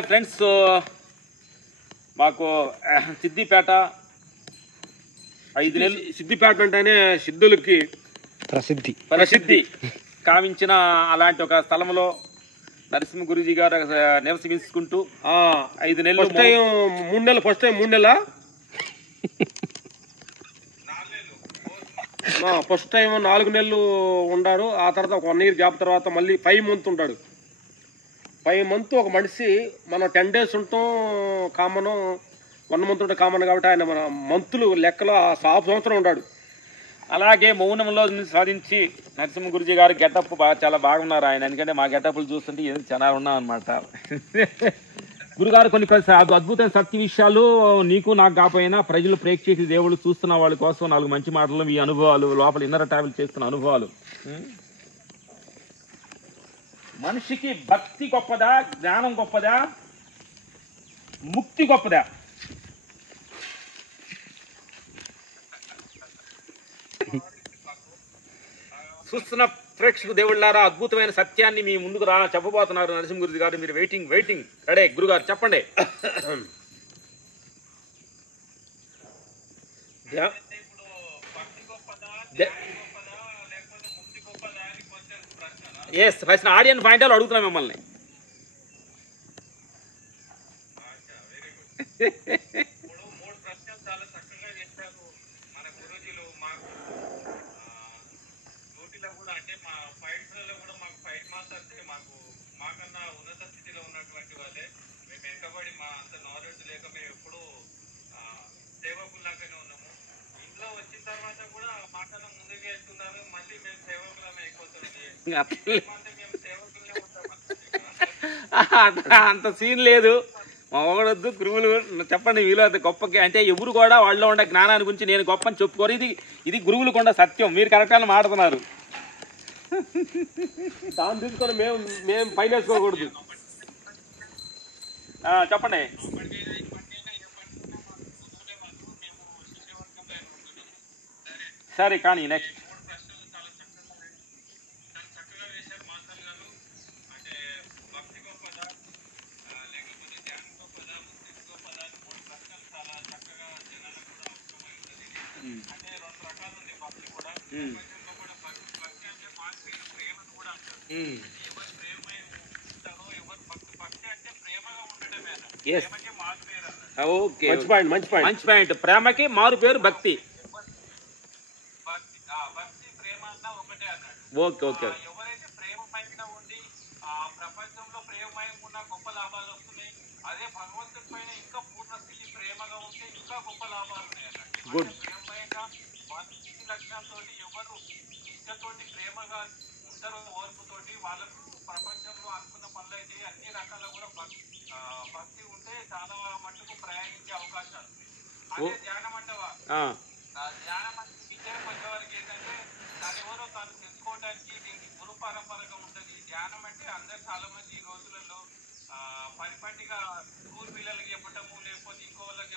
Hi friends, మాకు సిద్దిపేట 5 నెలలు. సిద్దిపేట అంటేనే సిద్ధులకి ప్రసిద్ధి కావించిన అలాంటి ఒక స్థలంలో నరసింహ గురూజీ గారు నివసించుకుంటూ 5 నెలలు. ఫస్ట్ టైం 3 నెలల ఫస్ట్ టైం 4 నెలలు ఉన్నాడు. ఆ తర్వాత ఒక 1 ఇయర్ గ్యాప్ తర్వాత మళ్ళీ 5 మంత్ ఉంటాడు. 5 మంత్ ఒక మనిషి మనం 10 days ఉంటాం కామన్, 1 month ఉంటే కామన్. కాబట్టి ఆయన మన మంతులు లెక్కలో హాఫ్ సంవత్సరం ఉన్నాడు. అలాగే మౌనంలో సాధించి నరసింహ గురూజీ గారు గెటప్ చాలా బాగున్నారు ఆయన. ఎందుకంటే మా గెటప్లు చూస్తుంటే ఏదో చాలా ఉన్నాం అనమాట. గురుగారు కొన్ని అద్భుతమైన సత్య విషయాలు నీకు నాకు కాకపోయినా ప్రజలు ప్రేక్షకులు దేవుళ్ళు చూస్తున్న వాళ్ళ కోసం 4 మంచి మాటలు, మీ అనుభవాలు, లోపల ఇన్నర్ ట్రావెల్ చేస్తున్న అనుభవాలు. మనిషికి భక్తి గొప్పదా, జ్ఞానం గొప్పదా, ముక్తి గొప్పదా? చూస్తున్న ప్రేక్షకు దేవుళ్ళారా, అద్భుతమైన సత్యాన్ని మీ ముందుకు చెప్పబోతున్నారు నరసింహ గురూజీ గారు. మీరు వెయిటింగ్ రెడీ. గురుగారు చెప్పండి. ప్రశ్న ఆడియన్స్ పాయింట్ వాళ్ళు అడుగుతున్నాం మిమ్మల్ని. మాకన్నా ఉన్నత స్థితిలో ఉన్నటువంటి వాళ్ళే. మేము వెనకబడి మా అంత నాలెడ్జ్ లేక మేము ఎప్పుడూ సేవకుల్లాగానే ఉన్నాము. ఇంట్లో వచ్చిన తర్వాత కూడా మాకన్నా ముందుకు వెళ్తున్నారు. మళ్ళీ మేము సేవకులమే అయిపోతున్నాం. మేము సేవకులనే ఉంటాం. అంత సీన్ లేదు. మా ఒకడొద్దు గురువులు చెప్పండి. వీళ్ళు అది గొప్ప అంటే ఎవరు కూడా వాళ్ళలో ఉండే జ్ఞానాన్ని గురించి నేను గొప్ప అని చెప్పుకోరు. ఇది గురువులకు ఉండే సత్యం. మీరు కరెక్ట్గా మాట్లాడుతున్నారు. దాన్ని తీసుకొని మేము పైన వేసుకోకూడదు. చెప్పండి. సరే కానీ నెక్స్ట్ మంచి పాయింట్. ప్రేమకి మారు పేరు భక్తి. ఓకే. ఎవరైతే ప్రేమమయంగా ఉండి ఆ ప్రపంచంలో ప్రేమమయంగా ఉన్న గొప్ప లాభాలు వస్తున్నాయి. అదే భగవంతుడి పైన ఇంకా పూర్ణ స్థితి ప్రేమగా ఉంటే ఇంకా గొప్ప లాభాలు ఉన్నాయి. గుడ్. ప్రేమమయంగా మంచి లక్షణాలతో ఎవరు ఇష్టతోటి ప్రేమగా ఉంటారో, ఓర్పుతోటి వాళ్ళకు ప్రపంచంలో అనుకున్న పనులు అయితే అన్ని రకాల కూడా భక్తి ఉంటే చాలా మట్టుకు ప్రయాణించే అవకాశాలు. అదే ధ్యానం అంటవా, ధ్యానం అంటే విజయం పొందేవారికి ఏంటంటే దాని ఎవరో తాను తెలుసుకోవడానికి దీనికి గురు పరంపరగా ఉంటుంది. ధ్యానం అంటే అందరు చాలా మంది ఈ రోజులలో పరిపాటిగా స్కూల్ పిల్లలకి చెప్పటము, లేకపోతే ఇంకోళ్ళకి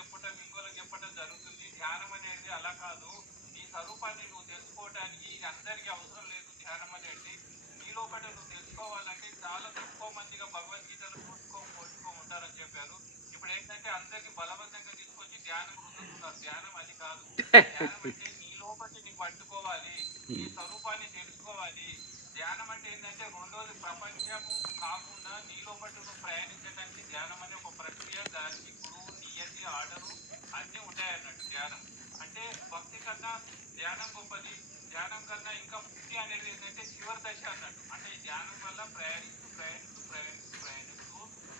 చెప్పటం జరుగుతుంది. ధ్యానం అనేది అలా కాదు. నీ స్వరూపాన్ని నువ్వు తెలుసుకోవడానికి ఇది అందరికీ అవసరం లేదు. ధ్యానం అనేది నీలో ఒకటి నువ్వు తెలుసుకోవాలంటే చాలా తక్కువ మందిగా భగవద్గీతను పోల్చుకో ఉంటారని చెప్పారు. ఇప్పుడు ఏంటంటే అందరికి బలవంతంగా తీసుకొచ్చి ధ్యానం రుద్దుతున్నారు. ధ్యానం అది కాదు. ధ్యానం అంటే నీ లోపలి నీకు పట్టుకోవాలి, నీ స్వరూపాన్ని తెలుసుకోవాలి. ధ్యానం అంటే ఏంటంటే రెండోది ప్రపంచము కాకుండా నీ లోపలి నువ్వు ప్రయాణించడానికి ధ్యానం అనే ఒక ప్రక్రియ. దానికి గురువు, నియతి, ఆర్డరు అన్నీ ఉంటాయన్నట్టు. ధ్యానం అంటే భక్తి కన్నా ధ్యానం గొప్పది. ధ్యానం కన్నా ఇంకా ముక్తి అనేది ఏంటంటే చివరి దశ అన్నట్టు. అంటే ఈ ధ్యానం వల్ల ప్రయాణిస్తూ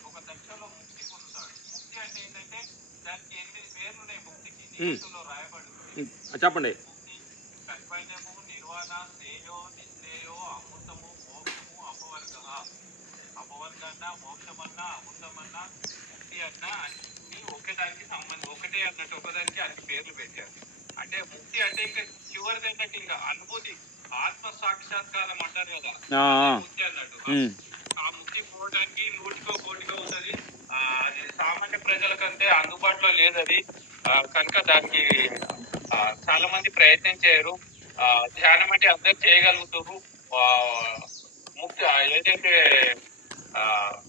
ఒక దశలో ముక్తి పొందుతాడు. ముక్తి అంటే ఏంటంటే దానికి 8 పేర్లు ఉన్నాయి ముక్తికి. నియతిలో రాయబడి చెప్పండి. ముక్తి, కైవల్యము, నిర్వాణ, శ్రేయో, నిశ్రేయో, అమృతము, మోక్షము, అపవర్గ మోక్షమన్నా, అమృతమన్నా, ముక్తి అన్నా అన్ని ఒకేదానికి సంబంధం, ఒకటే అన్నట్టు. ఒకదానికి అన్ని పేర్లు పెట్టారు. అంటే ముక్తి అంటే ఇంకా చివరిది ఏంటంటే ఇంకా అనుభూతి, ఆత్మ సాక్షాత్కారం అంటారు కదా, ముక్తి అన్నట్టు. ఆ ముక్తి పోవడానికి 100 కోటిగా ఉంటుంది. అది సామాన్య ప్రజలకంటే అందుబాటులో లేదు అది. కనుక దానికి చాలా మంది ప్రయత్నం చేయరు. ధ్యానం అంటే అందరు చేయగలుగుతారు. ముఖ్య ఏదైతే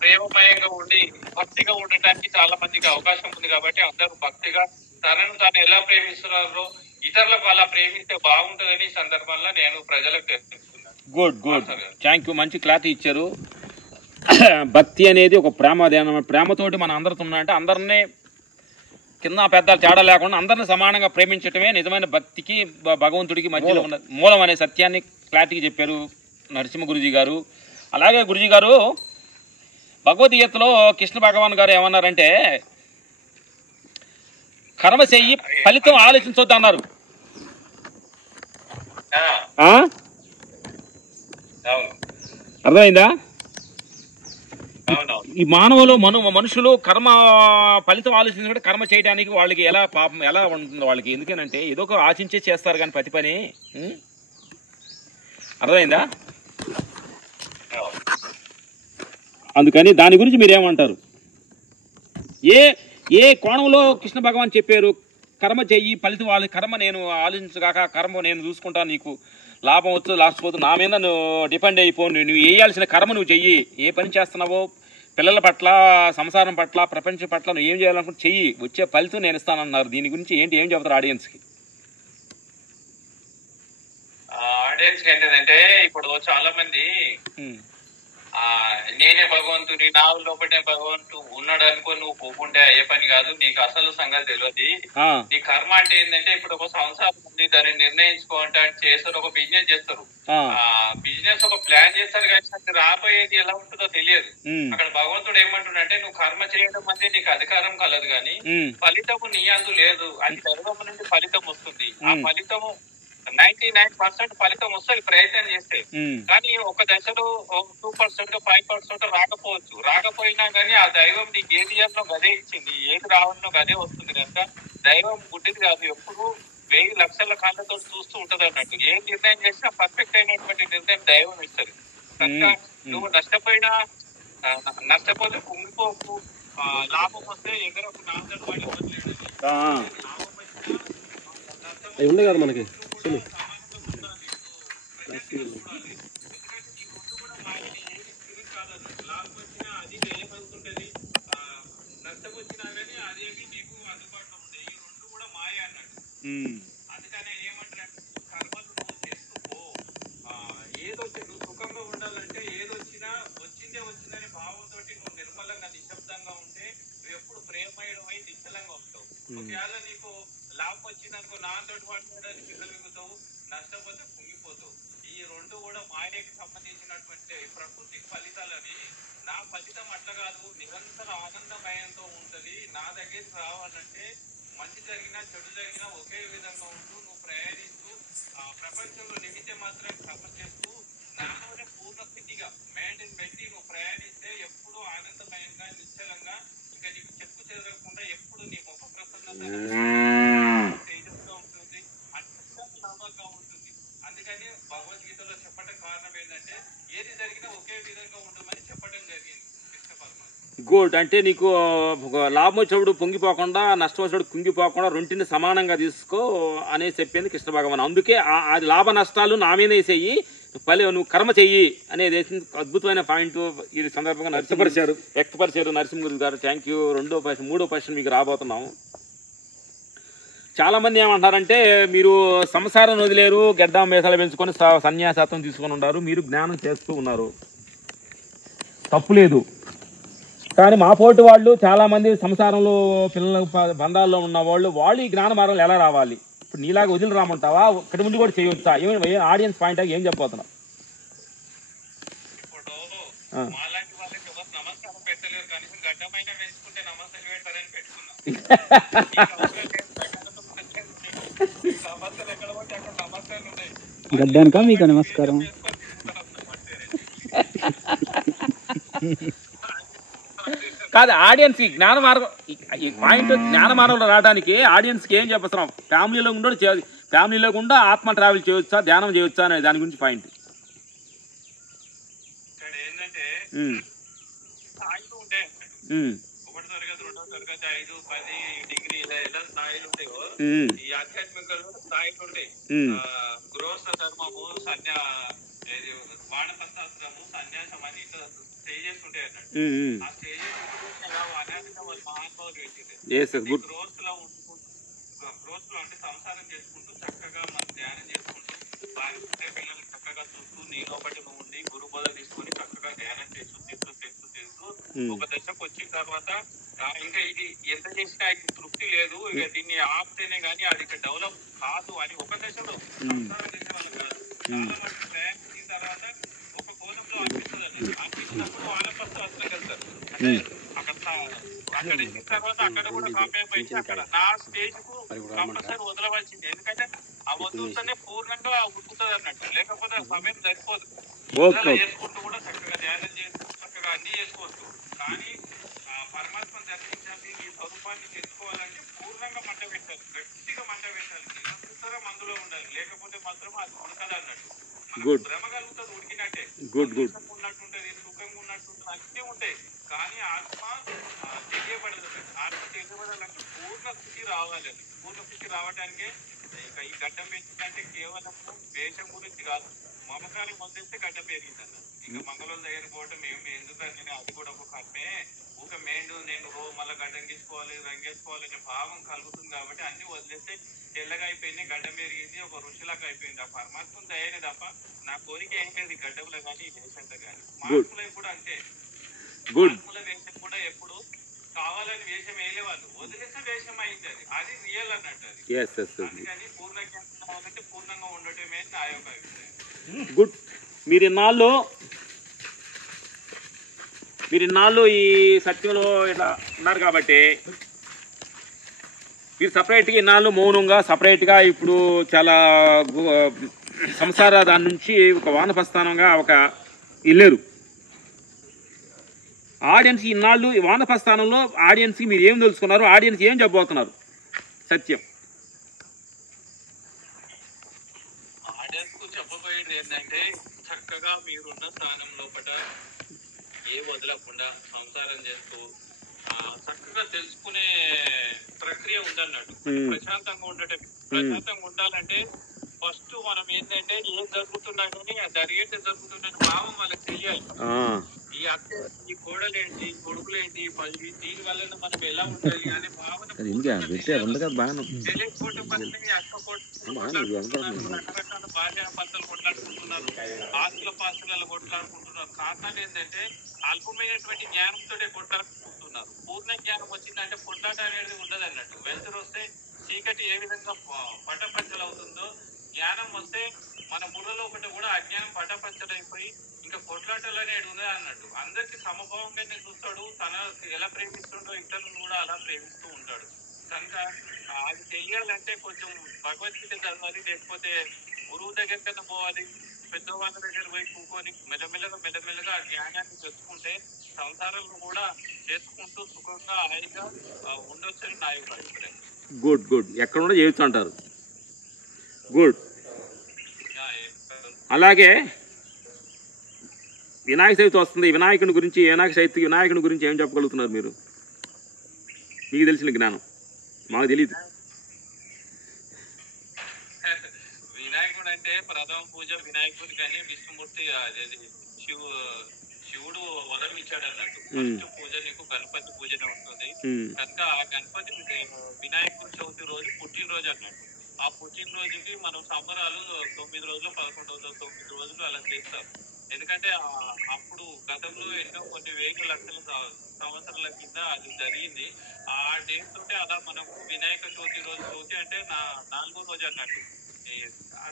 ప్రేమమయంగా ఉండి భక్తిగా ఉండటానికి చాలా మందికి అవకాశం ఉంది. కాబట్టి అందరూ భక్తిగా తనను తాను ఎలా ప్రేమిస్తున్నారో ఇతరులకు అలా ప్రేమిస్తే బాగుంటుందని ఈ సందర్భంలో నేను ప్రజలకు తెలుపుతున్నాను. గుడ్ గుడ్, థ్యాంక్ యూ, మంచి క్లారిటీ ఇచ్చారు. భక్తి అనేది ఒక ప్రేమతోటి మనం అందరితో ఉన్నామంటే అందరినీ కింద పెద్ద తేడా లేకుండా అందరిని సమానంగా ప్రేమించటమే నిజమైన భక్తికి భగవంతుడికి మధ్యలో ఉన్న మూలం అనే సత్యాన్ని క్లారిటీగా చెప్పారు నరసింహ గురుజీ గారు. అలాగే గురుజీ గారు భగవద్గీతలో కృష్ణ భగవాన్ గారు ఏమన్నారంటే కర్మ చెయ్యి ఫలితం ఆలోచించొద్దు అన్నారు. అర్థమైందా? ఈ మనుషులు కర్మ ఫలితం ఆలోచించుకుంటే కర్మ చేయడానికి వాళ్ళకి ఎలా పాపం ఎలా ఉంటుంది వాళ్ళకి. ఎందుకనంటే ఏదో ఒక ఆశించే చేస్తారు కానీ ప్రతి పని. అర్థమైందా? అందుకని దాని గురించి మీరేమంటారు? ఏ కోణంలో కృష్ణ భగవాన్ చెప్పారు కర్మ చెయ్యి ఫలితం వాళ్ళ కర్మ నేను ఆలోచించగాక కర్మ నేను చూసుకుంటాను, నీకు లాభం వచ్చు లాస్ట్ పోతు నా మీద నువ్వు డిపెండ్ అయిపో, నువ్వు వేయాల్సిన కర్మ నువ్వు చెయ్యి. ఏ పని చేస్తున్నావో పిల్లల పట్ల సంసారం పట్ల ప్రపంచం పట్ల నువ్వు ఏం చేయాలనుకుంటే చెయ్యి, వచ్చే ఫలితం నేను ఇస్తానన్నారు. దీని గురించి ఏం చెప్తారు ఆడియన్స్కి? ఆడియన్స్ ఏంటంటే ఇప్పుడు చాలా మంది నేనే భగవంతుని నా లోపటే భగవంతుడు ఉన్నాడు అనుకో నువ్వు పోకుంటే అయ్యే పని కాదు. నీకు అసలు సంగతి తెలియదు. నీ కర్మ అంటే ఏంటంటే ఇప్పుడు ఒక సంసారం ఉంది, దాన్ని నిర్ణయించుకోవాలంటే చేస్తారు, ఒక బిజినెస్ చేస్తారు. బిజినెస్ ఒక ప్లాన్ చేస్తారు కానీ అది రాబోయేది ఎలా ఉంటుందో తెలియదు. అక్కడ భగవంతుడు ఏమంటున్నాడంటే నువ్వు కర్మ చేయడం అంటే నీకు అధికారం కలదు కానీ ఫలితము నీ అందు లేదు. అది దైవం నుండి ఫలితం వస్తుంది. ఆ ఫలితము 99% ఫలితం వస్తుంది ప్రయత్నం చేస్తే. కానీ ఒక దశలో 2% 5% రాకపోయినా కానీ ఆ దైవం నీకు ఏది ఇయ్యాలో గదే ఇచ్చింది, ఏది రావాలో గదే వస్తుంది కనుక దైవం గుడ్డిది కాదు, ఎప్పుడు 1000 లక్షల కళ్ళతో చూస్తూ ఉంటది అన్నట్టు. ఏ నిర్ణయం చేసినా పర్ఫెక్ట్ అయినటువంటి నిర్ణయం దైవం ఇస్తుంది కనుక నువ్వు నష్టపోతే కుంగిపోకు, లాభం వస్తే ఎదురకు నాందడు వాడి అవి ఉన్నాయి కదా మనకి. అందుకనే ఏమంటారు కర్మలు నువ్వు చేసుకో. ఏదొచ్చి నువ్వు సుఖంగా ఉండాలంటే ఏదొచ్చినా వచ్చిందని భావంతో నువ్వు నిర్మలంగా నిశ్శబ్దంగా ఉంటే నువ్వు ఎప్పుడు ప్రేమయమై నిశ్చలంగా ఉంటావు. ఒకవేళ నీకు లాభం వచ్చిందనుకో నాతోటి పడడానికి పిల్లలుగుతావు, నష్టపోతే కుంగిపోతావు. ఈ రెండు కూడా మాయకి సంబంధించినటువంటి ప్రకృతికి ఫలితాలని. నా ఫలితం అట్లా కాదు, నిరంతర ఆనందమయంతో ఉంటది. నా దగ్గరికి రావాలంటే మంచి జరిగినా చెడు జరిగినా ఒకే విధంగా ఉంటూ నువ్వు ప్రయాణిస్తూ ప్రపంచంలో నిమితే మాత్రం కర్మ చేస్తూ నాలోనే పూర్ణ స్థితిగా మైండ్ని పెట్టి నువ్వు ప్రయాణిస్తే ఎప్పుడు ఆనందమయంగా నిశ్చలంగా ఇంకా నీకు చెప్పు చెదరకుండా ఎప్పుడు నీ ముఖ ప్రసన్నత తేజస్గా ఉంటుంది, అత్యంతంగా ఉంటుంది. అందుకని భగవద్గీతలో చెప్పడం కారణం ఏంటంటే ఏది జరిగినా ఒకే విధంగా ఉండమని చెప్పడం జరిగింది కృష్ణ పరమాత్మ. గుడ్, అంటే నీకు లాభం వచ్చినప్పుడు పొంగిపోకుండా నష్టం వచ్చినప్పుడు కుంగిపోకుండా రెంటిని సమానంగా తీసుకో అని చెప్పింది కృష్ణ భగవాన్. అందుకే అది లాభ నష్టాలు నా మీద వేసేయి, నువ్వు కర్మ చెయ్యి అనేది అద్భుతమైన పాయింట్ ఈ సందర్భంగా వ్యక్తపరిచారు నరసింహ గారు. Thank you. మూడో క్వశ్చన్ మీకు రాబోతున్నాము. చాలా మంది ఏమంటారంటే మీరు సంసారం వదిలేరు, గడ్డ మేసాలు పెంచుకొని సన్యాసత్వం తీసుకొని ఉన్నారు, మీరు జ్ఞానం చేస్తూ ఉన్నారు, తప్పులేదు. కానీ మా పోటీ వాళ్ళు చాలా మంది సంసారంలో పిల్లల బంధాల్లో ఉన్న వాళ్ళు ఈ జ్ఞాన మార్గంలో ఎలా రావాలి? ఇప్పుడు నీలాగా వదిలి రామంటావా? ఇక్కడ ముందు కూడా చేయొచ్చా? ఏమైనా ఆడియన్స్ పాయింట్ ఏం చెప్పబోతున్నావు? గడ్డానికా మీకు నమస్కారం. కాదు, ఆడియన్స్ ఈ జ్ఞాన మార్గం ఈ పాయింట్ జ్ఞాన మార్గంలో రావడానికి ఆడియన్స్కి ఏం చెప్పేస్తున్నాం? ఫ్యామిలీలో కూడా ఫ్యామిలీలో కూడా ఆత్మ ట్రావెల్ చేయొచ్చా, ధ్యానం చేయొచ్చా అనే దాని గురించి పాయింట్. ఒకటి తరగతి, రెండో తరగతి, 5, 10 డిగ్రీ ఎలా స్థాయిలు ఉంటాయో ఈ ఆధ్యాత్మిక స్థాయిలు ఉంటాయి. గృహస్థ ధర్మము, వానప్రస్థాశ్రము, సన్యాసం అని స్టేజెస్ ఉంటాయి అన్నట్టు. ఆ స్టేజెస్ అనాదిగా వాళ్ళు మహానుభావులు పెట్టింది క్రోస్ లో అంటే సంసారం చేసుకుంటూ చక్కగా మనం ధ్యానం చేసుకుంటూ భార్య పిల్లలు చక్కగా చూస్తూ నీలో బట్టి నువ్వు ఉండి గురు బోధ తీసుకొని చక్కగా ధ్యానం చేస్తూ చేస్తూ ఒక దశకు వచ్చిన తర్వాత ఇంకా ఇది ఎంత చేసినా ఇది తృప్తి లేదు, ఇక దీన్ని ఆపితేనే గానీ అది ఇక డెవలప్ కాదు అని ఒక దశలో సంసారం చేసే వాళ్ళు కాదు. చాలా మంది ప్రయాణించిన తర్వాత ఒక కోణంలో అనిపిస్తుంది అండి. అనిపించినప్పుడు వానపస్తు అసలు వెళ్తారు. అంటే అక్కడ ఇచ్చిన తర్వాత అక్కడ కూడా కాపేపైతే అక్కడ నా స్టేజ్ కు కంపల్సరీ వదలవలసింది. ఎందుకంటే ఆ వదులుతూనే పూర్ణంగా ఉడుకుతుంది అన్నట్టు, లేకపోతే సమయం సరిపోదు. చేసుకుంటూ కూడా చక్కగా ధ్యానం చేస్తూ చక్కగా అన్ని చేసుకోవచ్చు. కానీ పరమాత్మ దర్శించాలి, ఈ స్వరూపాన్ని తెలుసుకోవాలంటే పూర్ణంగా మంట పెట్టాలి, గట్టిగా మంట పెట్టాలి, నిరంతరం అందులో ఉండాలి. లేకపోతే మాత్రం అది ఉడకదు అన్నట్టు. భ్రమ కలుగుతుంది ఉడికినట్టే, ఉన్నట్టుంటది, సుఖంగా ఉన్నట్టుంటది, అన్నీ ఉంటాయి. కానీ ఆత్మ తెలియబడదు. ఆత్మ తెలియబడాలంటే పూర్ణ స్థితి రావాలి. అది పూర్ణ స్థితి రావడానికే ఇక ఈ గడ్డం పెంచిందంటే కేవలం వేషం గురించి కాదు, మమకారం పొందిస్తే గడ్డం పెరిగిందన్న. ఇక మంగళం దగ్గర పోవటం ఏమి ఎందుకని అది కూడా ఒక కర్మే. ఒక మేండు నేను మళ్ళీ గడ్డం గీసుకోవాలి రంగేసుకోవాలి అనే భావం కలుగుతుంది. కాబట్టి అన్ని వదిలేస్తే తెల్లగా అయిపోయింది, గడ్డం పెరిగింది, ఒక ఋషిలాగా అయిపోయింది. ఆ పరమాత్మ దయనే తప్ప నా కోరిక ఏం లేదు గడ్డంలో కానీ వేషంలో కానీ. మార్పులో కూడా అంతే, మార్పుల వేషం కూడా ఎప్పుడు కావాలని వేషం వేయలేవాళ్ళు, వదిలేస్తే వేషం అయింది. అది రియల్ అన్నట్టు. అది అందుకని పూర్ణ జ్ఞానం కావాలంటే పూర్ణంగా ఉండటమే నా యొక్క అభిప్రాయం. గుడ్. మీరు ఇన్నాళ్ళు ఈ సత్యంలో ఇట్లా ఉన్నారు కాబట్టి మీరు సపరేట్గా ఇన్నాళ్ళు మౌనంగా సపరేట్గా ఇప్పుడు చాలా సంసార దాని నుంచి ఒక వానప్రస్థానంగా ఒక వెళ్ళారు. ఆడియన్స్ ఇన్నాళ్ళు వానప్రస్థానంలో ఆడియన్స్కి మీరు ఏం తెలుసుకున్నారు, ఆడియన్స్ ఏం చెప్పబోతున్నారు సత్యం? ఆడియన్స్ కు చెప్పబోయేది ఏంటంటే చక్కగా మీరున్న స్థానం లోపల ఏ వదలకుండా సంసారం చేస్తూ చక్కగా తెలుసుకునే ప్రక్రియ ఉందన్నట్టు. ప్రశాంతంగా ఉండటం, ప్రశాంతంగా ఉండాలంటే ఫస్ట్ మనం ఏంటంటే ఏం జరుగుతున్నా కానీ జరిగేది జరుగుతుందని భావం వాళ్ళకి తెలియాలి. ఈ అత్త ఈ కోడలేంటి కొడుకులేంటి దీని వల్ల మనం ఎలా ఉండాలి అనే భావన తెలియకపోవటం వల్ల అక్క రకరకాల భార్య భర్తలు కొట్లాడుకుంటున్నారు, ఆస్తుల పాస్తులలో కొట్లాడుకుంటున్నారు. కారణాలు ఏంటంటే అల్పమైనటువంటి జ్ఞానంతో కొట్లాడుకుంటున్నారు. పూర్ణ జ్ఞానం వచ్చిందంటే కొట్లాట అనేది ఉండదు అన్నట్టు. వెలుతురు వస్తే చీకటి ఏ విధంగా పటపంచలు అవుతుందో, జ్ఞానం వస్తే మన బుర్రలో ఒకటి కూడా అజ్ఞానం పటపంచలైపోయి ఇంకా కొట్లాటలు అనేది ఉన్నది అన్నట్టు. అందరికి సమభావంగానే చూస్తాడు, తన ఎలా ప్రేమిస్తుండో ఇతరులను కూడా అలా ప్రేమిస్తూ ఉంటాడు. కనుక అది తెలియాలంటే కొంచెం భగవద్గీత చదవాలి, లేకపోతే గురువు దగ్గర కన్నా పోవాలి, పెద్దవాళ్ళ దగ్గర పోయి కూకొని మెల్లమెల్లగా ఆ జ్ఞానాన్ని తెచ్చుకుంటే సంసారంలో కూడా చేసుకుంటూ సుఖంగా హాయిగా ఉండొచ్చని నా యొక్క అభిప్రాయం. గుడ్. ఎక్కడ కూడా చేయొచ్చు అంటారు. గుడ్. అలాగే వినాయక చవితి వస్తుంది. వినాయకుని గురించి ఏం చెప్పగలుగుతున్నారు మీరు? మీకు తెలిసిన జ్ఞానం మాకు తెలియదు. వినాయకుడు అంటే ప్రథమ పూజ వినాయకుడికి అని విష్ణుమూర్తి శివుడు వరం ఇచ్చాడు అన్నట్టు. ఫస్ట్ పూజ నీకు గణపతి పూజనే ఉంటుంది. కనుక ఆ గణపతి వినాయకుడి చవితి రోజు పుట్టినరోజు అన్నట్టు. ఆ పుట్టినరోజుకి మనం సంబరాలు 9 రోజులు 11 రోజులు అలా చేస్తారు. ఎందుకంటే అప్పుడు గతంలో ఎన్నో కొన్ని వేల లక్షల సంవత్సరాల కింద అది జరిగింది. ఆ డేట్ తోటి అలా మనము వినాయక చవితి అంటే 4వ రోజు అన్నట్టు.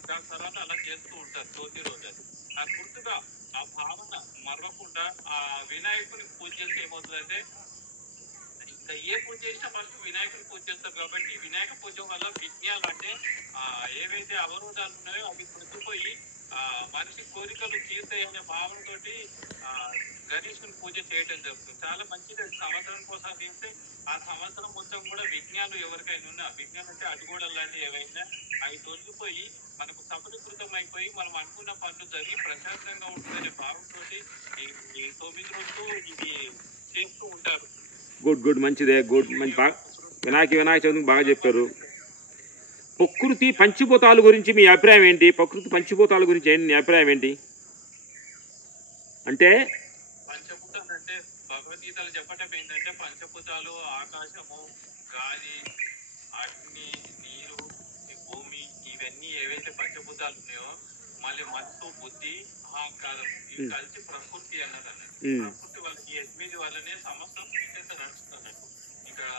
దాని తర్వాత అలా చేస్తూ ఉంటారు చవితి రోజు. అది ఆ గుర్తుగా ఆ భావన మరవకుండా ఆ వినాయకుని పూజ చేస్తే ఏమవుతుందంటే, ఇంకా ఏ పూజ చేసినా ఫస్ట్ వినాయకుని పూజ చేస్తారు. కాబట్టి వినాయక పూజ వల్ల విజ్ఞాలు అంటే ఏవైతే అవరోధాలు ఉన్నాయో అవి తొలగిపోయి మనిషి కోరికలు తీర్తాయనే భావనతోటి గణేశుని పూజ చేయడం జరుగుతుంది. చాలా మంచిది. సంవత్సరం కోసం తీస్తే ఆ సంవత్సరం మొత్తం కూడా విజ్ఞాలు ఎవరికైనా ఉన్నా, విజ్ఞానం అంటే అడ్డుగోడలు లాంటివి ఏవైనా అవి తొలగిపోయి మనకు సఫలీకృతం అయిపోయి మనం అనుకున్న పనులు జరిగి ప్రశాంతంగా ఉంటుందనే భావంతో ఈ 9 రోజులు ఇది చేస్తూ ఉంటారు. గుడ్. మంచిదే. మంచి వినాయక చవితికి బాగా చెప్పారు. ప్రకృతి పంచభూతాల గురించి మీ అభిప్రాయం ఏంటి? ప్రకృతి పంచభూతాల గురించి నీ అభిప్రాయం ఏంటి? అంటే భగవద్గీతలు చెప్పటం ఏంటంటే పంచభూతాలు ఆకాశము, గాలి, అగ్ని, నీరు, ఈ భూమి, ఇవన్నీ ఏవైతే పంచభూతాలు ఉన్నాయో మళ్ళీ మనసు, బుద్ధి, అహంకారం ఇవి కలిసి ప్రకృతి అన్నది అన్నట్టు. ప్రకృతి వల్ల ఈ 8 వల్లనే సమస్తం నడుస్తున్నట్టు. ఇక్కడ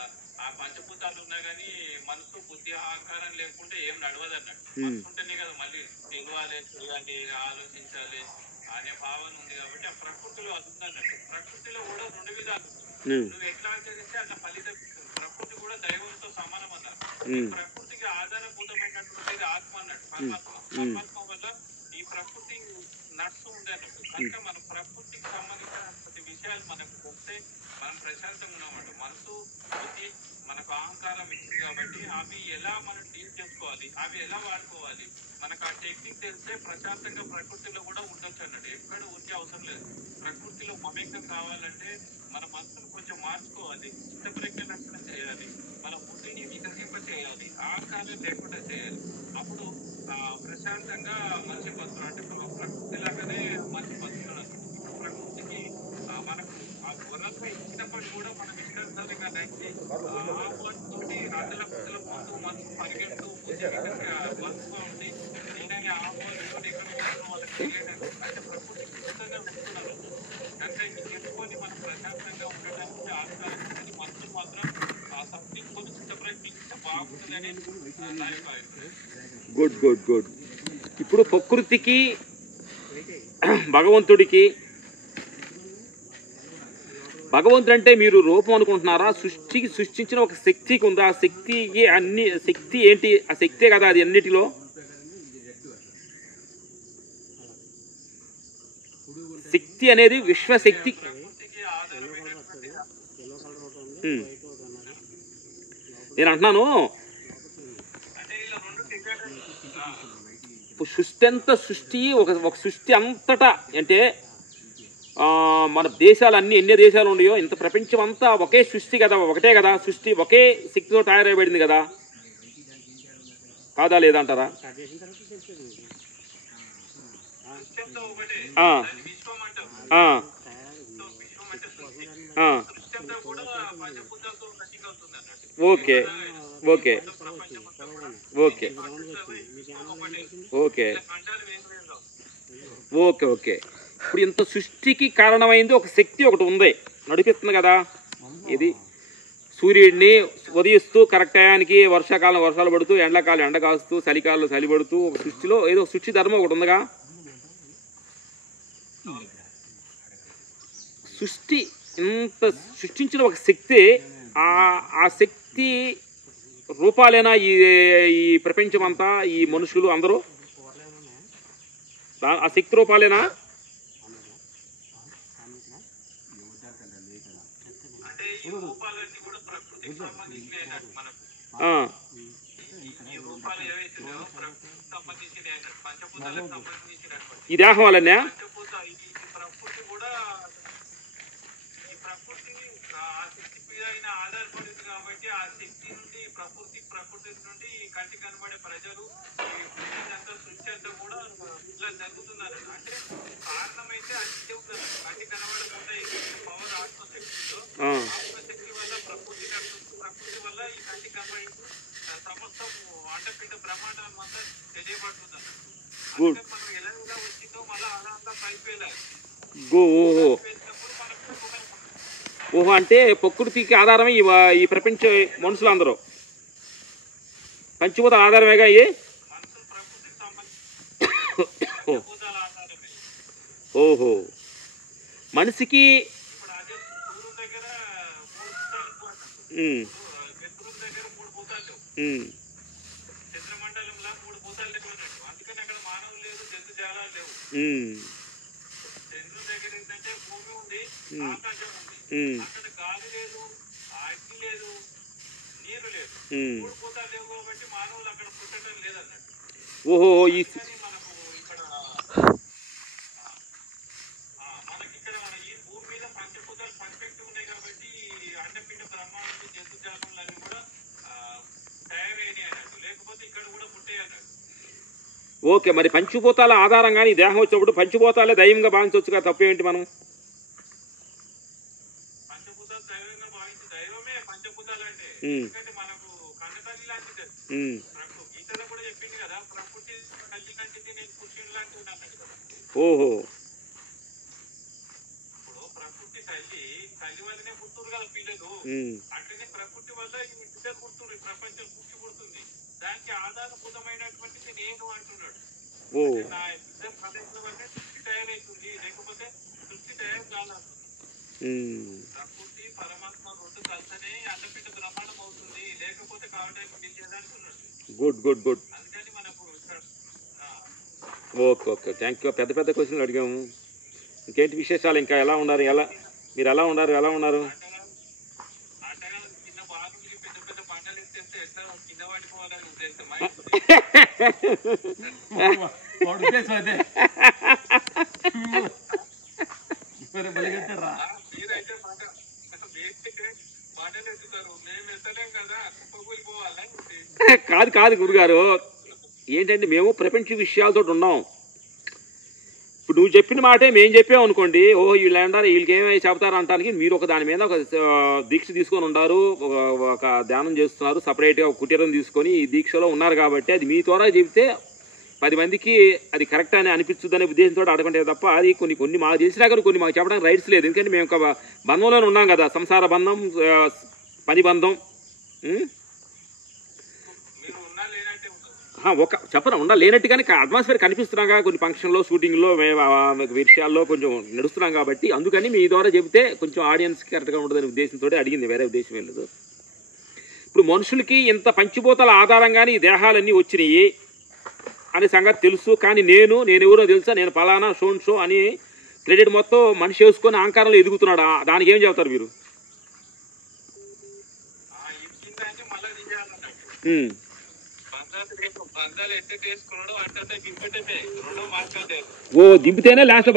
ఆ పంచభూతాలు ఉన్నా కానీ మనసు, బుద్ధి, అహంకారం లేకుంటే ఏం నడవదు అన్నట్టు. మనసు ఉంటేనే కదా మళ్ళీ తెలియాలి, చేయాలి, ఆలోచించాలి అనే భావన ఉంది కాబట్టి ఆ ప్రకృతిలో అది ఉందన్నట్టు. ప్రకృతిలో కూడా 2 విధాలు. నువ్వు ఎట్లా ఆచరిస్తే అట్లా ఫలితం. ప్రకృతి కూడా దైవంతో సమానం అన్నారు. ప్రకృతికి ఆధారభూతమైనటువంటిది ఆత్మ అన్నట్టు, పరమాత్మ. పరమాత్మ వల్ల ఈ ప్రకృతి నడుస్తూ ఉంది అన్నట్టు. కనుక మన ప్రకృతికి సంబంధించినటువంటి విషయాలు మనకు వస్తే మనం ప్రశాంతంగా ఉన్నామంట. మనసు, బుద్ధి మనకు అహంకారం ఇచ్చింది కాబట్టి అవి ఎలా మనం డీల్ చేసుకోవాలి, అవి ఎలా వాడుకోవాలి, మనకు ఆ టెక్నిక్ తెలిస్తే ప్రశాంతంగా ప్రకృతిలో కూడా ఉండొచ్చు అన్నట్టు. ఎక్కడ ఉండే అవసరం లేదు. ప్రకృతిలో మమేకం కావాలంటే మన మనసును కొంచెం మార్చుకోవాలి, చిత్తప్రజ్ఞ చేయాలి, మన బుద్ధిని వికసింప చేయాలి, అహంకారం లేకుండా చేయాలి. అప్పుడు ప్రశాంతంగా మంచి బతుకులు అంటే ప్రకృతి లాగానే మంచి బతుకులు. ప్రకృతికి మనకు ఆ గుర్రంగా ఇచ్చినప్పుడు కూడా మనం ఇష్టానుసారంగా నచ్చి తోటి రాజుల పుస్తల ముందు మనసు పరిగెడుతూ మనసుగా ఉంది. నేనే ఆహ్వానించుకొని ఎక్కడ వాళ్ళకి తెలియలేదు అంటే ప్రకృతికి ఇష్టంగా ఉంటున్నారు. కనుక చెప్పుకొని మనం ప్రశాంతంగా ఉండడానికి ఆస్కారం ఉంటుంది. మనసు మాత్రం సంపించుకొని చిత్తప్రజ్ఞించే బాగుంటుందని నా యొక్క అభిప్రాయం. Good good good. ఇప్పుడు ప్రకృతికి భగవంతుడికి, భగవంతుడు అంటే మీరు రూపం అనుకుంటున్నారా? సృష్టించిన ఒక శక్తికి ఉందా? ఆ శక్తికి అన్ని శక్తి ఏంటి? ఆ శక్తే కదా అది అన్నిటిలో. శక్తి అనేది విశ్వశక్తి. నేను అంటున్నాను సృష్టి అంతా సృష్టి ఒక సృష్టి అంతటా అంటే మన దేశాలు ఎన్ని దేశాలు ఉన్నాయో ఇంత ప్రపంచం అంతా ఒకే సృష్టి కదా, ఒకటే కదా సృష్టి, ఒకే శక్తితో తయారైబడింది కదా, కాదా లేదంటారా? Okay okay okay okay okay okay. ఇప్పుడు ఇంత సృష్టికి కారణమైంది ఒక శక్తి ఒకటి ఉంది, నడిపిస్తుంది కదా. ఇది సూర్యుడిని ఉదయిస్తూ కరెక్ట్ టయానికి, వర్షాకాలం వర్షాలు పడుతూ, ఎండాకాలం ఎండ కాస్తూ, చలికాలంలో చలి పడుతూ, ఒక సృష్టిలో ఏదో సృష్టి ధర్మం ఒకటి ఉందిగా. సృష్టి ఇంత సృష్టించిన ఒక శక్తి, ఆ శక్తి రూపాలేనా ఈ ప్రపంచం అంతా, ఈ మనుషులు అందరూ ఆ శక్తి రూపాలేనా? ఈ దేహం వల్లనే ఆధారపడింది కాబట్టి ఆ శక్తి నుండి ప్రకృతి నుండి కంటి కనబడే ప్రజలు సృష్టి అంతా కూడా ఇలా జరుగుతున్నారు. అంటే కారణమైతే అన్ని చెబుతారు. కంటి కనబడకుండా పవర్ ఆత్మశక్తిలో, ఆత్మశక్తి వల్ల ప్రకృతి ప్రకృతి వల్ల ఈ కంటి కనబడి సమస్తం అండపిండ బ్రహ్మాండం అంతా తెలియబడుతున్నారు. మనం ఎలా వచ్చిందో మళ్ళీ అలా అంతా పైకి వెళ్ళాలి. ఓహో, అంటే ప్రకృతికి ఆధారమే ఈ ప్రపంచ మనుషులందరూ, పంచభూతాల ఆధారమేగా ఇవి. ఓహో, మనిషికి చంద్రమండలంలో 3 భూతాలు లేవు, అందుకని అక్కడ మానవులు లేరు, జంతుజాలాలు లేవు. చంద్రుడి దగ్గర ఏంటంటే భూమి ఉంది, ఆకాశం ఉంది, అక్కడ గాలి లేదు, అగ్ని లేదు, నీరు లేదు. 3 భూతాలు లేవు కాబట్టి మానవులు అక్కడ పుట్టడం లేదన్నట్టు. ఓహో, మనకు ఇక్కడ ఈ భూమి మీద పంచభూతాలు పర్ఫెక్ట్ ఉన్నాయి కాబట్టి అండపిండ బ్రహ్మాండం జంతుజాలం అన్ని కూడా తయారైనాయి అన్నట్టు. లేకపోతే ఇక్కడ కూడా పుట్టాయి అన్నట్టు. ఓకే, మరి పంచభూతాల ఆధారంగానే ఈ దేహం వచ్చినప్పుడు పంచభూతాలే దైవంగా భావించవచ్చు కదా, తప్పేంటి? మనం ఎందుకంటే మనకు కన్నతల్లి లాంటిది. గీతలో కూడా చెప్పింది కదా, ప్రకృతి తల్లి కంటే నేను పుట్టిన లాంటిది అన్నట్టు కదా. ఓహో, ఇప్పుడు ప్రకృతి తల్లి వల్లనే పుట్టురు కదా పిల్లలు, అట్లనే ప్రకృతి వల్ల ఈ ఇద్దరు పుడుతురు, ఈ ప్రపంచం పుట్టి పుడుతుంది. దానికి ఆధారభూతమైనటువంటిది నేను అంటున్నాడు. నా ఇద్దరు కలయికల వల్లే సృష్టి తయారైతుంది, లేకపోతే సృష్టి తయారు కాలేదు. ప్రకృతి పరమాత్మ రెండు కలిసనే అండపిండ బ్రహ్మాండం అవుతుంది, లేకపోతే కావడానికి మిగిలింది అంటున్నాడు. Good good good. అందుకని మనకు ఓకే ఓకే, థ్యాంక్ యూ. పెద్ద పెద్ద క్వశ్చన్లు అడిగాము. ఇంకేంటి విశేషాలు? ఇంకా ఎలా ఉన్నారు? మీరు ఎలా ఉన్నారు? చిన్న బాగా పెద్ద పెద్ద పంటలు ఎత్తేస్తే ఎట్లా కింద పడిపోవాలని ఉద్దేశం. మీరైతే పంటలు ఎత్తుతారు, మేము ఎత్తలేం కదా, కుప్పకూలిపోవాలని. కాదు గురుగారు, ఏంటంటే మేము ప్రపంచ విషయాలతో ఉన్నాం. ఇప్పుడు నువ్వు చెప్పిన మాటే మేము చెప్పాం అనుకోండి, ఓహో వీళ్ళు అంటారు, వీళ్ళకి ఏమై చెబుతారు అంటానికి మీరు ఒక దాని మీద ఒక దీక్ష తీసుకొని ఉన్నారు, ఒక ధ్యానం చేస్తున్నారు, సపరేట్గా ఒక కుటీరం తీసుకొని ఈ దీక్షలో ఉన్నారు కాబట్టి అది మీ ద్వారా చెబితే 10 మందికి అది కరెక్ట్ అని అనిపించుద్ది అనే ఉద్దేశంతో అడగంటే తప్ప అది కొన్ని మాకు తెలిసినా కానీ కొన్ని మాకు చెప్పడానికి రైట్స్ లేదు. ఎందుకంటే మేము ఒక బంధంలోనే ఉన్నాం కదా, సంసార బంధం, పని బంధం. చెప్పరా ఉండాలి లేనట్టుగానే అట్మాస్ఫియర్ కనిపిస్తున్నాగా కొన్ని ఫంక్షన్లో, షూటింగ్లో, విషయాల్లో కొంచెం నడుస్తున్నాం కాబట్టి అందుకని మీ ద్వారా చెబితే కొంచెం ఆడియన్స్కి కరెక్ట్గా ఉంటుందనే ఉద్దేశంతో అడిగింది, వేరే ఉద్దేశం ఏం లేదు. ఇప్పుడు మనుషులకి ఇంత పంచిపోతల ఆధారంగానే ఈ దేహాలన్నీ వచ్చినాయి అనే సంగతి తెలుసు. కానీ నేను ఎవరో తెలుసా, నేను పలానా షో అని క్రెడిట్ మొత్తం మనిషి వేసుకొని అహంకారంలో ఎదుగుతున్నాడా? దానికి ఏం చెబుతారు మీరు? ఓ దింపితేనే లాస్ట్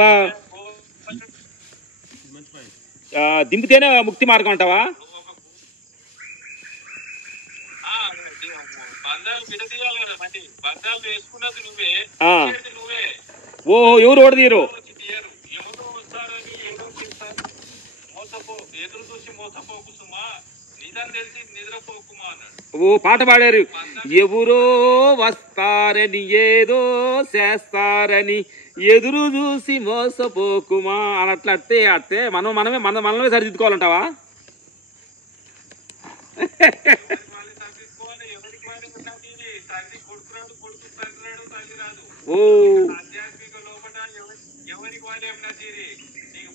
దింపితేనే ముక్తి మార్గం అంటావా? ఓ ఎవరు ఓడదీరు? ఎదురు చూసి మోసపోకు సుమా, నిజం తెలిసి నిద్రపోకుమా అన్నాడు. ఓ పాట పాడారు, ఎవరో వస్తారని ఏదో చేస్తారని ఎదురు చూసి మోసపోకుమా అని అట్టే మనమే సరిదిద్దుకోవాలంటావా? ఓ ఆధ్యాత్మిక లోపల ఎవరికి వాళ్ళు ఏమన్నా తీరి నీకు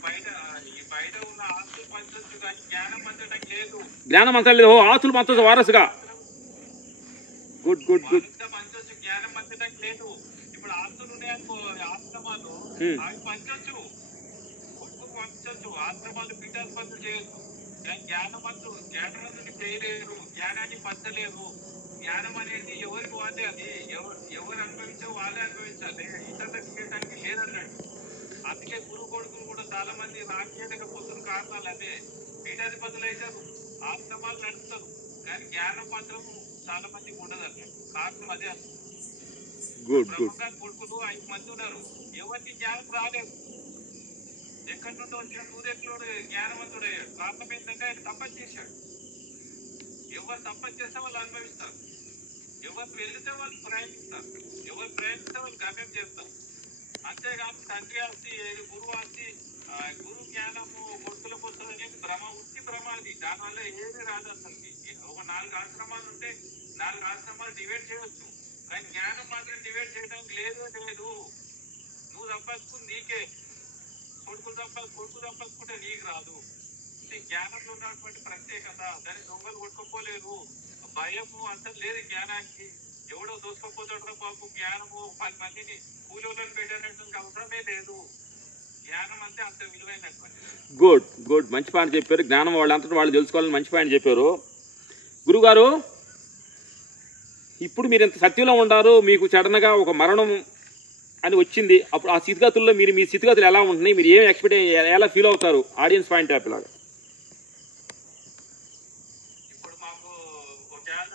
బయట ఉన్న ఆస్తులు పంచొచ్చు కానీ జ్ఞానం పంచడం లేదు. జ్ఞానం పంచలేదు. ఓ ఆస్తులు పంచొచ్చు వారసుగా. Good good good. పంచొచ్చు, జ్ఞానం పంచడం లేదు. ఇప్పుడు ఆస్తులు ఉన్నాయనుకో, ఆశ్రమాలు అవి పంచొచ్చు, కొడుకు పంచొచ్చు, ఆశ్రమాలు పీఠాధిపతులు చేయొచ్చు. కానీ జ్ఞానవంతులు చేయలేరు, జ్ఞానాన్ని పంచలేరు. జ్ఞానం అనేది ఎవరికి వాళ్ళే, అది ఎవరు అనుభవించో వాళ్ళే అనుభవించాలి, ఇతరులకు చేయడానికి లేదన్నాడు. అందుకే గురువు కొడుకులు కూడా చాలా మంది రాజకీయకపోతున్న కారణాలు అదే. పీఠాధిపతులు అవుతారు, ఆశ్రమాలు నడుపుతారు, కానీ జ్ఞానం మాత్రం చాలా మందికి ఉండదు అన్నాడు. కారణం అదే. బ్రహ్మగారి కొడుకులు 5 మంది ఉన్నారు, ఎవరికి జ్ఞానం రాలేదు. ఎక్కడి నుండి వచ్చిన సూర్యకుడు జ్ఞానవంతుడయ్యాడు. కారణం ఏంటంటే ఆయన తపస్సు చేశాడు. ఎవరు తపస్సు చేస్తే వాళ్ళు అనుభవిస్తారు, ఎవరు వెళితే వాళ్ళు ప్రయాణిస్తారు, ఎవరు ప్రయాణిస్తే వాళ్ళు గమ్యం చేస్తారు. అంతేగాని తండ్రి ఆస్తి, గురువు ఆస్తి, గురు జ్ఞానము కొడుకుల పొత్తులు అనేది ఉత్తి భ్రమాది. దానివల్ల ఏది రాదు అసలుకి. ఒక 4 ఆశ్రమాలు ఉంటే 4 ఆశ్రమాలు డివైడ్ చేయవచ్చు, కానీ జ్ఞానం మాత్రం డివైడ్ చేయడానికి లేదు. నువ్వు సంపాదించుకుని నీకే, కొడుకు సంపాదించుకుంటే నీకు రాదు. జ్ఞానంలో ఉన్నటువంటి ప్రత్యేకత, దాన్ని దొంగలు కొట్టుకోలేరు. భయము అంత లేదు జ్ఞానానికి. ఎవడో దోసుకోపోతాడు బాబు, జ్ఞానము 10 మందిని కూలీలను పెట్టినట్టు అవసరమే లేదు. జ్ఞానం అంటే అంత విలువైనటువంటి. గుడ్ గుడ్, మంచి పాయింట్ చెప్పారు. జ్ఞానం వాళ్ళంతటా వాళ్ళు తెలుసుకోవాలని మంచి పాయింట్ చెప్పారు గురుగారు. ఇప్పుడు మీరు ఇంత సత్యంలో ఉంటారు, మీకు సడన్గా ఒక మరణం అని వచ్చింది. అప్పుడు ఆ స్థితిగతుల్లో మీ స్థితిగతులు ఎలా ఉంటున్నాయి? మీరు ఏం ఎక్స్పెక్ట్, ఎలా ఫీల్ అవుతారు? ఆడియన్స్ పాయింట్ ఆఫ్ లాగా. ఇప్పుడు మాకు ఒకవేళ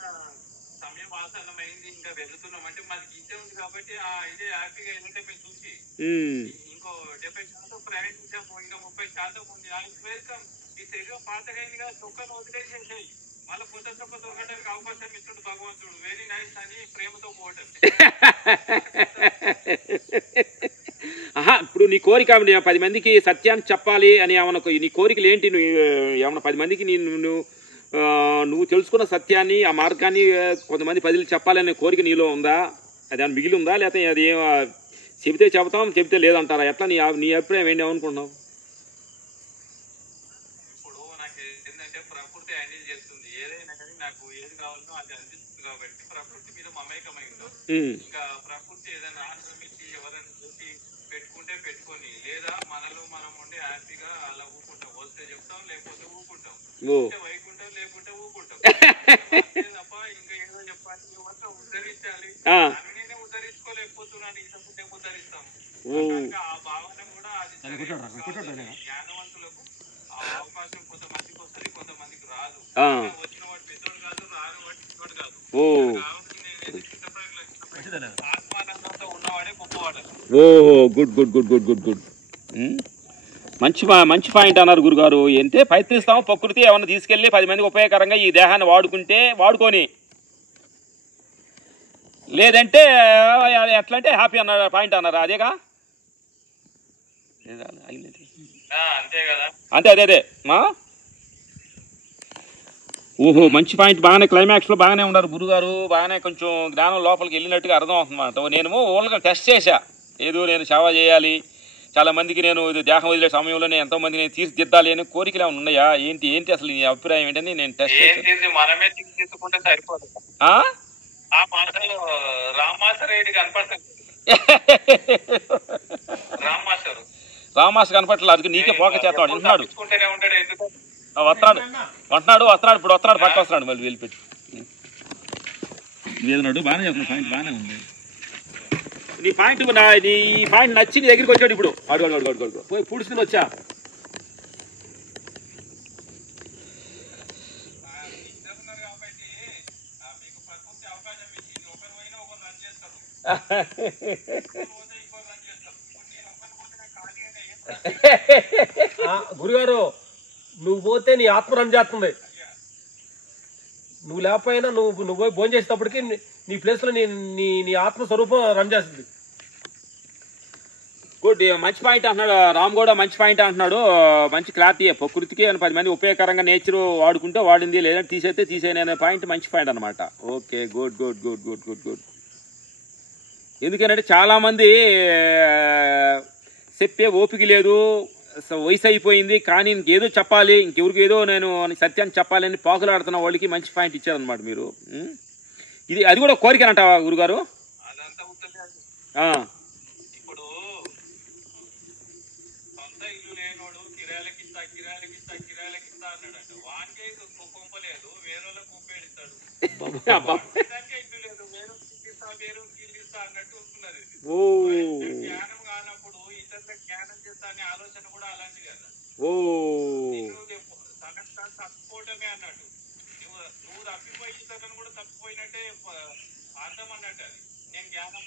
సమయం ఆసన్నమైంది, ఇంకా వెళ్తున్నామంటే మాకు ఇచ్చే ఉంది కాబట్టి ఇదే హ్యాపీగా ఏంటంటే మేము చూసి ఇంకో 70% ప్రయాణించాము, ఇంకా 30% ఉంది. ఆయన వెల్కమ్. ఈ శరీరం పాతగైందిగా చొక్కను వదిలేసేసాయి, మళ్ళీ కొత్త చొక్క దొరకడానికి అవకాశం ఇచ్చుడు భగవంతుడు. వెరీ నైస్ అని ప్రేమతో పోవటం. ఇప్పుడు నీ కోరిక 10 మందికి సత్యాన్ని చెప్పాలి అని ఏమన్నా నీ కోరికలు ఏంటి? నువ్వు ఏమన్నా 10 మందికి నువ్వు తెలుసుకున్న సత్యాన్ని, ఆ మార్గాన్ని కొంతమంది 10 చెప్పాలనే కోరిక నీలో ఉందా? అది ఏమైనా మిగిలి ఉందా, లేకపోతే అది చెబితే చెబుతాం, చెబితే లేదంటారా? ఎట్లా నీ అభిప్రాయం ఏంటి? ఏమనుకుంటున్నావు? ఇప్పుడు నాకు ఏంటంటే ప్రకృతి హ్యాండిల్ చేస్తుంది. ఏదైనా కానీ నాకు ఏది కావాలో అది అనిపిస్తుంది కాబట్టి ప్రకృతి మీద మమేకమై ఉన్నాం. ఇంకా ప్రకృతి ఏదైనా ఆశ్రమించి ఎవరైనా చూసి పెట్టుకుంటే పెట్టుకొని, లేదా మనలో మనం ఉండి హ్యాపీగా అలా ఊకుంటాం. వస్తే చెప్తాం, లేకపోతే ఊకుంటాం. వైకుంటాం, లేకుంటే ఊకుంటాం. తప్ప ఇంకా ఏదో చెప్పాలి, ఎవరితో ఉద్ధరించాలి, నేనే ఉద్ధరించుకోలేకపోతున్నాను, ఇంతకుంటే ఉద్ధరిస్తాం. ఆ భావన కూడా అది జ్ఞానవంతులకు ఆ అవకాశం కొంతమందికి వస్తుంది, కొంతమందికి రాదు. వచ్చిన వాడు పెద్దోడు కాదు, రాని వాడు చిన్నోడు కాదు. ఆత్మానందంతో ఉన్నవాడే గొప్పవాడు. ఓహో, good good good good good good. మంచి పాయింట్ అన్నారు గురుగారు. అంటే ప్రయత్నిస్తాము, ప్రకృతి ఏమన్నా తీసుకెళ్ళి 10 మందికి ఉపయోగకరంగా ఈ దేహాన్ని వాడుకుంటే వాడుకొని, లేదంటే ఎట్లా అంటే హ్యాపీ అన్నారు పాయింట్ అన్నారు. అదేగా అంతే కదా, అంతే అదే మా. ఓహో, మంచి పాయింట్. బాగానే క్లైమాక్స్లో బాగానే ఉన్నారు గురుగారు. బాగానే కొంచెం జ్ఞానం లోపలికి వెళ్ళినట్టుగా అర్థం అవుతుందన్నమాట. నేను ఓన్గా టెస్ట్ చేశా, ఏదో నేను సేవ చేయాలి, చాలా మందికి నేను దేహం వదిలే సమయంలో ఎంతోమంది నేను తీర్చిదిద్దాలి అని కోరికలు ఏమైనా ఉన్నాయా ఏంటి అసలు నీ అభిప్రాయం ఏంటని నేను టెస్ట్ చేశాను. మనమే తీసుకుంటే సరిపోదు. ఆ మాటలు రామాసర్ రెడ్డి కనపడుతుంది. రామాస్ కనపట్లేదు, అది నీకే ఫోకస్ చేస్తాడు. వింటున్నాడు, వస్తున్నాడు ఇప్పుడు వస్తున్నాడు, పక్క వస్తున్నాడు, మళ్ళీ వెళ్ళిపెట్టి వేదనాడు. బాగానే చెప్తున్నాడు, పాయింట్ బాగానే ఉంది. నీ పాయింట్ నచ్చి నీ దగ్గరికి వచ్చాడు ఇప్పుడు. అడుగు పోయి పుడుచుకుని వచ్చా. గురుగారు, నువ్వు పోతే నీ ఆత్మ రన్ చేస్తుంది. నువ్వు లేకపోయినా నువ్వు పోయి భోజనం చేసేటప్పటికి నీ ప్లేస్ లో నీ ఆత్మస్వరూపం రన్ చేస్తుంది. గుడ్, మంచి పాయింట్ అంటున్నాడు రామ్ కూడా. మంచి పాయింట్ అంటున్నాడు, మంచి క్లారిటీ. ప్రకృతికి 10 మంది ఉపయోగకరంగా నేచర్ వాడుకుంటే వాడింది, లేదంటే తీసేస్తే తీసేయని అనే పాయింట్ మంచి పాయింట్ అనమాట. Okay, good good good good good good. ఎందుకంటే చాలామంది చెప్పే ఓపిక లేదు, వయసు అయిపోయింది, కానీ ఇంకేదో చెప్పాలి, ఇంకెవరికి ఏదో నేను సత్యాన్ని చెప్పాలని పాకులాడుతున్న వాళ్ళకి మంచి పాయింట్ ఇచ్చారనమాట మీరు. అది కూడా కోరికనంటావా గురుగారు? ఇప్పుడు సొంత ఇల్లు లేనోడు కిరాయిలకిస్తా అన్నాడు. వానికే కొంపలేదు, వేరే కొంపేడిస్తాడు. ఇల్లు లేదు, వేరు ఇల్లిస్తా అన్నట్టు వస్తున్నారు. జ్ఞానం కానప్పుడు ఇతరుల జ్ఞానం చేస్తా అనే ఆలోచన కూడా అలాంటి కదా. తప్పుకోవటమే అన్నట్టు. నువ్వు తప్పిపోయి ఇతరులను కూడా తప్పిపోయినట్టే అర్థం అన్నట్టు. అది నేను జ్ఞానం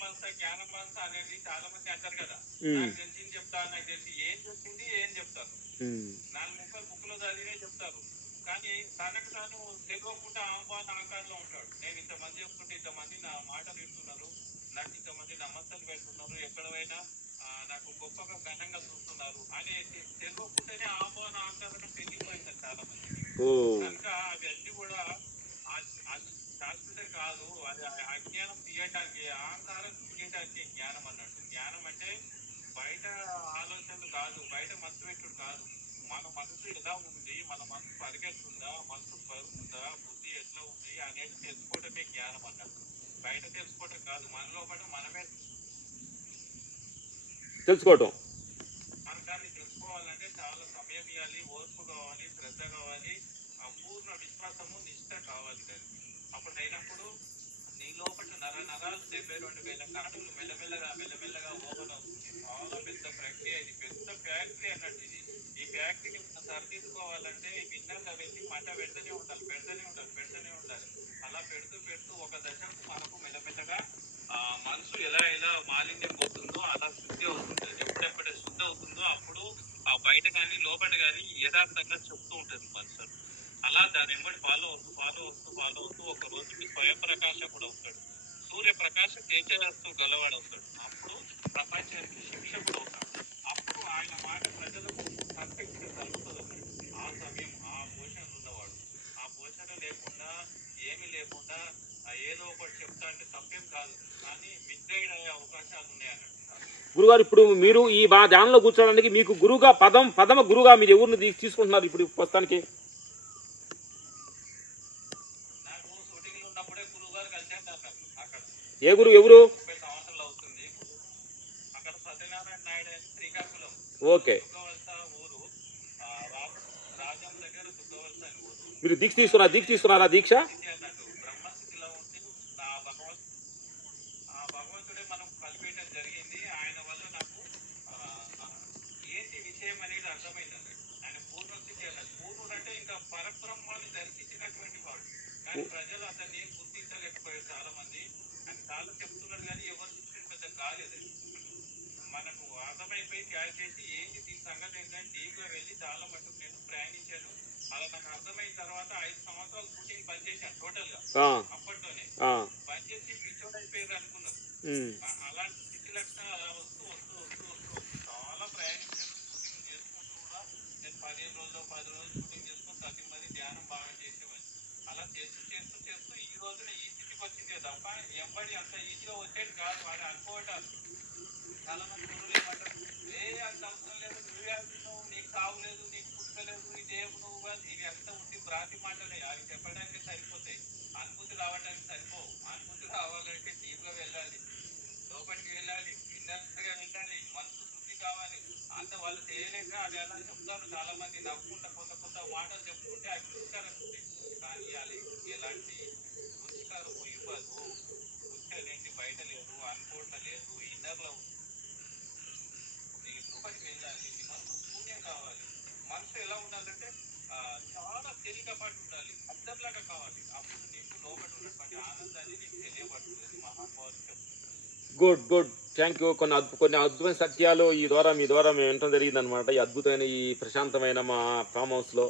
పంచుతా అనేది చాలా మంది అంటారు కదా. నాకు తెలిసింది చెప్తాను, నాకు తెలిసి ఏం తెలిసింది ఏం చెప్తాను, 4 బుక్లో చదివే చెప్తారు. కానీ తనకు తాను తెలియకుండా ఆకారంలో ఉంటాడు. నేను ఇంతమంది చెప్తుంటే ఇంతమంది నా మాటలు వింటున్నారు, నాకు ఇంతమంది నమస్తలు పెడుతున్నారు, ఎక్కడైనా నాకు గొప్పగా ఘనంగా చూస్తున్నారు అని తెలియకుండానే ఆహ్వాన ఆకారం తెలియపోయింది చాలా మంది. కనుక అవి అన్ని కూడా శాశ్వత కాదు, అది అజ్ఞానం తీయటానికి, అహంకారం తీయటానికి జ్ఞానం అన్నట్టు. జ్ఞానం అంటే బయట ఆలోచనలు కాదు, బయట మనసు పెట్టుడు కాదు. మన మనసు ఎలా ఉంది, మన మనసు పరిగెత్తుందా, మనసు పరుగుందా, బుద్ధి ఎట్లా ఉంది అనేది తెలుసుకోవటమే జ్ఞానం అన్నట్టు. బయట తెలుసుకోవటం కాదు, మనలో పడి మనమే తెలుసుకోవటం. మనం దాన్ని తెలుసుకోవాలంటే చాలా సమయం ఇవ్వాలి, ఓర్పు కావాలి, శ్రద్ధ కావాలి, అపూర్ణ విశ్వాసము, నిష్ట కావాలి. దానికి అప్పుడు అయినప్పుడు నీ లోపల నరాలు 72,000 కాటులు మెల్లమెల్లగా ఓపెన్ అవుతుంది. చాలా పెద్ద ప్రక్రియ ఇది, పెద్ద ఫ్యాక్టరీ అన్నట్టు. ఈ ఫ్యాక్టరీని సరిదిద్దుకోవాలంటే గిన్నెల్లో వెళ్ళి మంట పెడుతూనే ఉండాలి. అలా పెడుతూ ఒక దశకు మనకు మెల్లమెల్లగా మనసు ఎలా మాలిన్యం పోతుందో అలా శుద్ధి అవుతుంటుంది. ఎప్పుడెప్పుడే శుద్ధి అవుతుందో అప్పుడు ఆ బయట కానీ లోపల కానీ యథార్థంగా చెప్తూ ఉంటుంది మనసు. అలా దాని వెంబడి ఫాలో అవుతూ ఒక రోజుకి స్వయం ప్రకాశకుడు అవుతాడు. సూర్యప్రకాశ తేజస్సు గలవాడవుతాడు. అప్పుడు ప్రపంచానికి శిక్షకుడు అవుతాడు. అప్పుడు ఆయన మాట ప్రజలకు పర్ఫెక్ట్ కలుగుతుంది. ఆ సమయం ఆ పోషణలు ఉన్నవాడు. ఆ పోషణ లేకుండా ఏమీ లేకుండా ఏదో ఒకటి చెప్తా అంటే తప్పేం కాదు, కానీ మిస్గైడ్ అయ్యే అవకాశాలు ఉన్నాయన్నట్టు. గురుగారు ఇప్పుడు మీరు ఈ ధ్యానంలో కూర్చోడానికి మీకు గురువుగా ప్రథమ గురువుగా మీరు ఎవరిని తీసుకుంటున్నారు ఇప్పుడు ప్రస్తుతానికి? నాకు షూటింగ్లు ఉన్నప్పుడే గురువు గారు కలిసేస్తారు అక్కడ. ఏ గురువు? ఎవరు? 30 సంవత్సరాలు అవుతుంది. అక్కడ సత్యనారాయణ నాయుడు అని శ్రీకాకుళం ఓకే. దుగ్గవలస ఊరు, రాజం దగ్గర దుగ్గవలస అని ఊరు. మీరు దీక్ష తీసుకున్నారా? దీక్ష అన్నట్టు బ్రహ్మస్థితిలో ఉండి ఆ భగవంతుడే మనం కలిపేయడం జరిగింది. ఆయన వల్ల నాకు ఏంటి విషయం అనేది అర్థమైంది అన్నట్టు. ఆయన పూర్ణస్థితి అన్నట్టు. పూర్ణుడు అంటే ఇంకా పరబ్రహ్మాన్ని దర్శించినటువంటి వాడు. కానీ ప్రజలు అతన్ని గుర్తించలేకపోయారు చాలా మంది. ఆయన చాలా చెప్తున్నారు కానీ ఎవరు శిక్షణ పెద్ద కాలేదు. మనకు అర్థమైపోయి క్యాచ్ చేసి ఏంటి దీని సంగతి ఏంటంటే డీప్గా వెళ్ళి చాలా మటుకు నేను ప్రయాణించాను. అలా నాకు అర్థమైన తర్వాత 5 సంవత్సరాలు షూటింగ్ బంద్ చేశాను టోటల్ గా. అప్పట్లోనే బంద్ చేసి పిచ్చోడు అయిపోయారు అనుకున్నాను. అలాంటి స్థితి లక్షణాలు అలా వస్తూ చాలా ప్రయాణించాను. షూటింగ్ చేసుకుంటూ కూడా నేను 15 రోజులు 10 రోజులు షూటింగ్ చేసుకుని ప్రతి మంది ధ్యానం బాగా చేసేవాడిని. అలా చేస్తూ ఈ రోజున ఈ స్థితికి వచ్చిందే తప్ప ఎంబడి అంత ఈజీగా వచ్చేది కాదు. వాడు అనుకోవటాలు చాలా మంది గురువులు ఏమంటారు, అంత అవసరం లేదు, నువ్వే అంటున్నావు, నీకు కావలేదు, నీకు పుట్టలేదు, ఇదేం నువ్వు, ఇవి అంత ఉండి భ్రాంతి మాటలే. అవి చెప్పడానికి సరిపోతాయి, అనుభూతి రావడానికి సరిపోవు. అనుభూతి రావాలంటే డీప్గా వెళ్ళాలి, లోపలికి వెళ్ళాలి, ఇన్నర్గా వెళ్ళాలి, మనసు శుద్ధి కావాలి. అంత వాళ్ళు చేయలేక అది ఎలా చెప్తారు. చాలా మంది నవ్వుకుంటా కొత్త మాటలు చెప్పుకుంటే అవి పుష్కరం ఉంటాయి. కానీ అది ఎలాంటి పుష్కరం ఇవ్వదు. పుష్కరేంటి బయట లేదు, అనుకోవటం లేదు, ఇన్నర్లో లోపలికి వెళ్ళాలి. మనసు శూన్యం కావాలి. మనసు ఎలా ఉండాలంటే చాలా తేలికపాటు ఉండాలి, అర్థంలాగా కావాలి. అప్పుడు నీకు లోపల ఉన్నటువంటి ఆనందాన్ని నీకు తెలియబడుతుంది. మహానుభావులు చెప్తున్నారు. గుడ్. Thank you. కొన్ని అద్భుతమైన సత్యాలు మీ ద్వారా మేము వినడం జరిగింది అనమాట. ఈ అద్భుతమైన ఈ ప్రశాంతమైన మా ఫామ్ హౌస్లో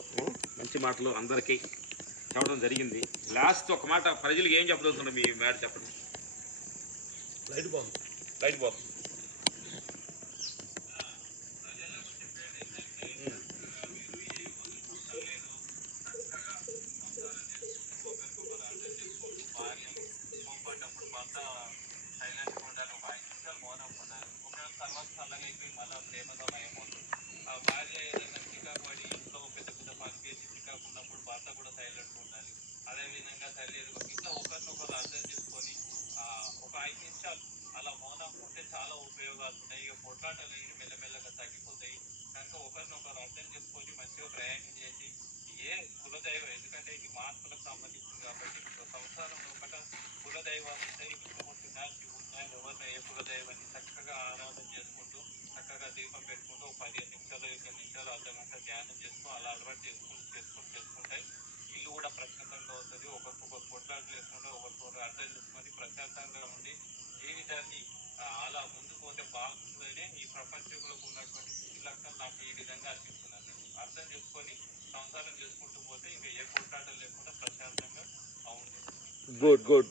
మంచి మాటలు అందరికీ చెప్పడం జరిగింది. లాస్ట్ ఒక మాట ప్రజలకు ఏం చెప్పదలుచుకుంటారు? మీ మాట చెప్పండి. లైట్ బాంబ్ తర్వాత చల్లగైపోయి మళ్ళీ ప్రేమతో భయమవుతుంది. ఆ భార్య ఏదైనా చికాకుపడి ఇంట్లో పెద్ద పని చేసి చికాకు ఉన్నప్పుడు భర్త కూడా సైలెంట్గా ఉండాలి. అదేవిధంగా తల్లి ఇట్లా ఒకరినొకరు అర్థం చేసుకొని ఒక 5 నిమిషాలు అలా మౌనం ఉంటే చాలా ఉపయోగాలు ఉన్నాయి. ఇక పొట్లాటలు మెల్లమెల్లగా తగ్గిపోతాయి. కనుక ఒకరినొకరు అర్థం చేసుకొని మంచిగా ప్రయాణం చేసి ఏ కులదైవం, ఎందుకంటే ఇది మార్పులకు సంబంధించింది కాబట్టి సంసారంలో ఒకట కులదైవాలు ఉంటాయి, విష్ణుమూర్తి ఉన్నాయి, శివుడు ఉన్నాయి. ఎవరిని ఏ కులదైవాన్ని చక్కగా ఆరాధన చేసుకుంటూ చక్కగా దీపం పెట్టుకుంటూ 15 నిమిషాలు 20 నిమిషాలు అర్ధగంట ధ్యానం చేస్తూ అలా అలవాటు చేసుకుంటే ఇల్లు కూడా ప్రశాంతంగా అవుతుంది. ఒకరికొకరు కొట్లాటలు వేసుకుంటే ఒకరికొకరు అర్థం చేసుకొని ప్రశాంతంగా ఉండి జీవితాన్ని అలా ముందుకు పోతే బాగుంటుందని ఈ ప్రపంచంలో ఉన్నటువంటి స్థితి లక్షణం నాకు ఈ విధంగా అనిపిస్తున్నాను. అర్థం చేసుకొని సంసారం చేసుకుంటూ పోతే ఇంకా ఏ కొట్లాటలు లేకుండా ప్రశాంతంగా ఉంటుంది.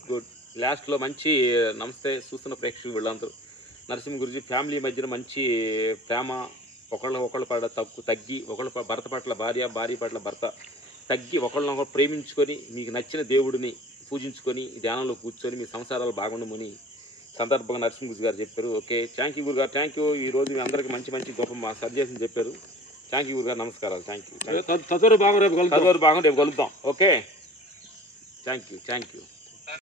గుడ్. లాస్ట్లో మంచి నమస్తే చూస్తున్న ప్రేక్షకులు వీళ్ళందరూ నరసింహ గురుజీ ఫ్యామిలీ మధ్యన మంచి ప్రేమ, ఒకళ్ళ పట్ల తగ్గి, భర్త పట్ల భార్య పట్ల భర్త తగ్గి ఒకళ్ళనొకరు ప్రేమించుకొని మీకు నచ్చిన దేవుడిని పూజించుకొని ధ్యానంలో కూర్చొని మీ సంసారాలు బాగుండమని సందర్భంగా నరసింహ గురుజీ గారు చెప్పారు. ఓకే, థ్యాంక్ యూ గురుగారు. Thank you. ఈరోజు మీ అందరికీ మంచి గొప్ప మా సజెషన్ చెప్పారు. థ్యాంక్ యూ గురుగారు. నమస్కారాలు. Thank you. తదుపరి భాగం రేపు కలుద్దాం. Okay, thank you.